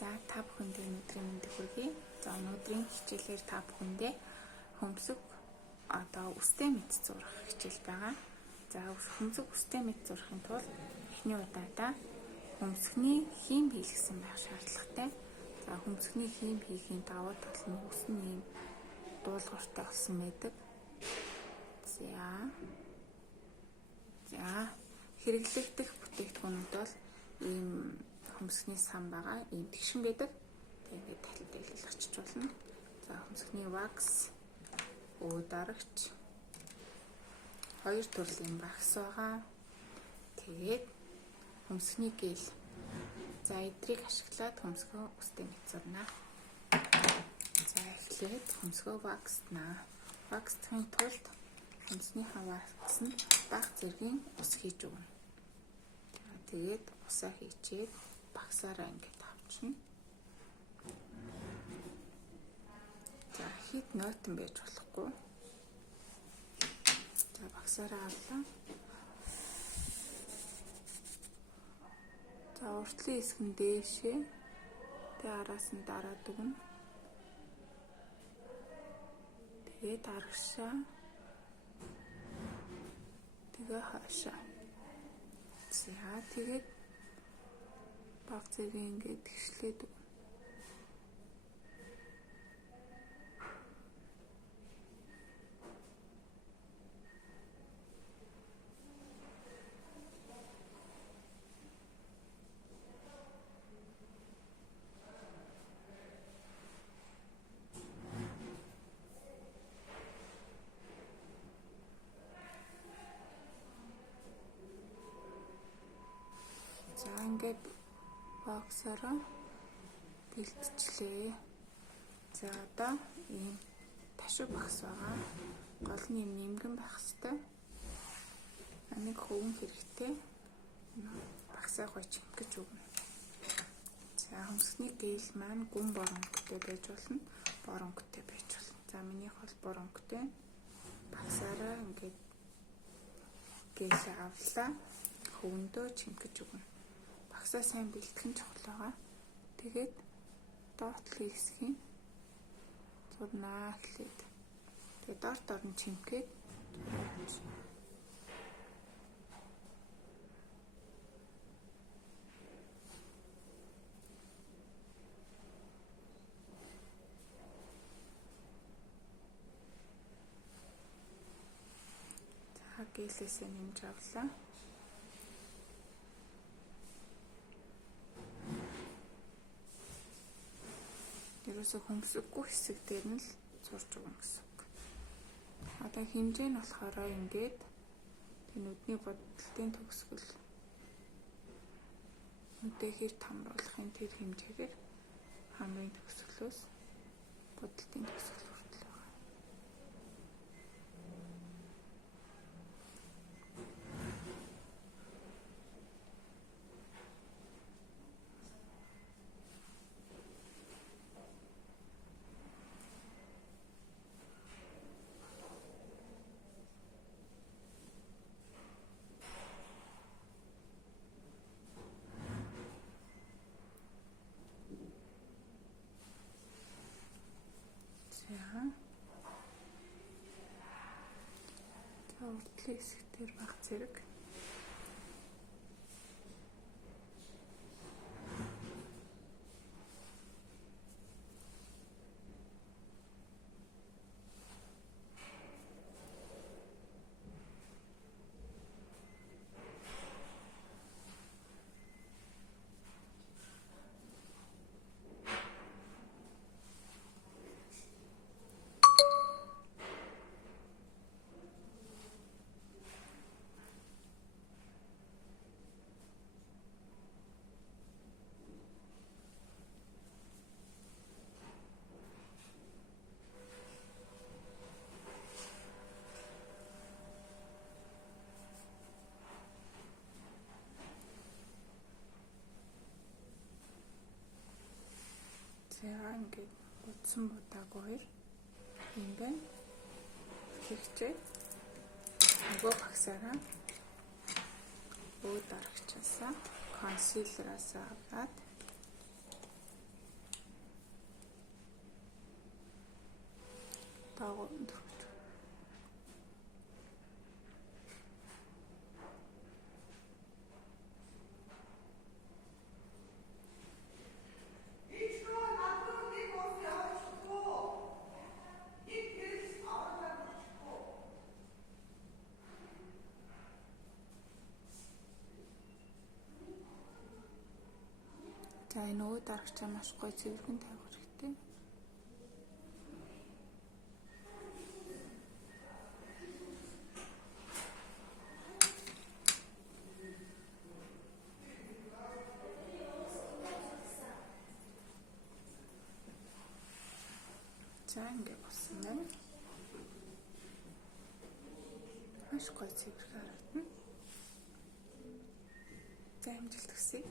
За та бүхэндээ өнөөдрийн мэндийг хүргэе. За өнөөдрийн хичээлээр та бүхэндээ хөмсөг үстэй мэд зурах хичээл байгаа. За хөмсөг үстэй мэд зурахын тулд эхний удаадаа хөмсгний хийм хийлгсэн байх шаардлагатай. За хөмсгний хийм хийхийн давуу тал нь үс нь ийм дуулууртай болсон байдаг. За хэрэглэгдэх бүтээгдэхүүнүүд бол ийм хөмсгний сан байгаа, ийм тэгшин байдаг. Тэгээд тахилтай илэрхийлж болно. За хөмсгний вакс, дарагч, хоёр төрлийн багс байгаа. Тэгээд хөмсгний гэл. За эдрийг ашиглаад хөмсгөө үстэй мэд зурна. За эхлээд хөмсгөө вакснаа. Ваксхийн тулд хөмсгийнхаа вакс нь бага зэргийн ус хийж өгнө. Тэгээд усаа хийчээд багсаараа ингээд авчна. За хит нойтон байж болохгүй. За багсаараа авлаа. За уртлын хэсэг нь дээшээ. Тэгээд араас нь дараад өгнө. Тэгээд арагшаа. Тэгээ хаашаа. За тэгээд баг зэрэг ингээд тэгшлээд ингээд боксороо бэлтжлээ. За одоо ийм ташиг багс байгаа. Гол нь юм нэмгэн байх хэвээр. Нэг хөвөн хэрэгтэй. Багсаа гой чимгэж өгнө. За хөмсгний гээл маань гүн боронготой байж болно. Боронготой байж болно. За минийх бол боронготой. Багсаараа ингээд гээл авлаа. Хөвөндөө чимгэж өгнө. Багсаа сайн бэлтгэх нь чухал байгаа. Тэгээд доотлын хэсгийн зурнаа эхлээд. Тэгээд дорт орон чимгээд за гэлээсээ нэмж авлаа. Ерөөсө хөмсөггүй хэсэг дээр нь л зурж өгнө гэсэн үг. Одоо хэмжээ нь болохоор ингээд нүдний бодлын төгсгөл нүдээ хэр тамруулахын тэр хэмжээгээр хамгийн төгсгөлөөс бодлын төгсгөл хүртэл байгаа. За уртлын хэсгээр баг зэрэг ингээд утсан будааг хоёр юм байна. Тэгчээ нөгөө багсаараа дарагчаасаа консилераасаа аваад За энэ өвөө дарагчаа маш гоё цэвэрхэн тавих хэрэгтэй. За ингэ болсон байна. Маш гоё цэвэрхэн харагдана. За амжилт хүсье.